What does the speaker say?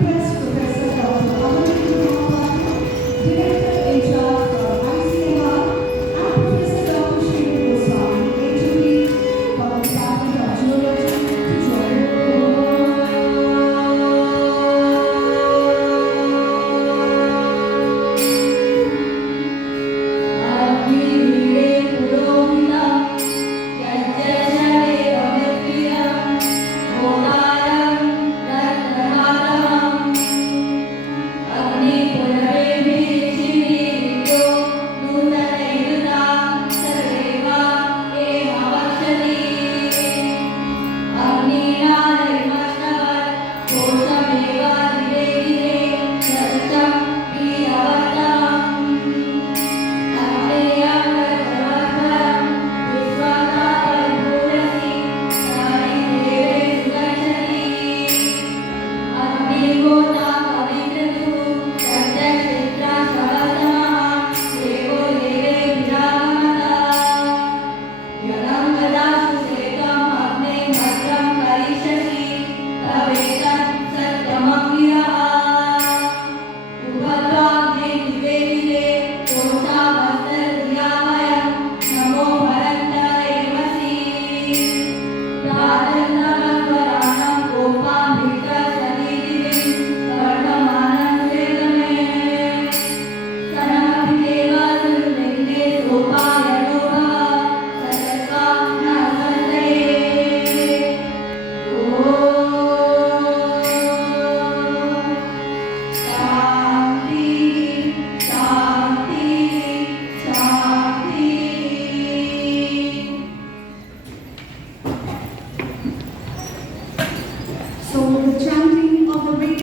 request Professor Dr. Avanti Mahapatra, Director in charge of ICMR, and Professor Dr. Srini Goswami, HOD for the Department of Geology, to join the Go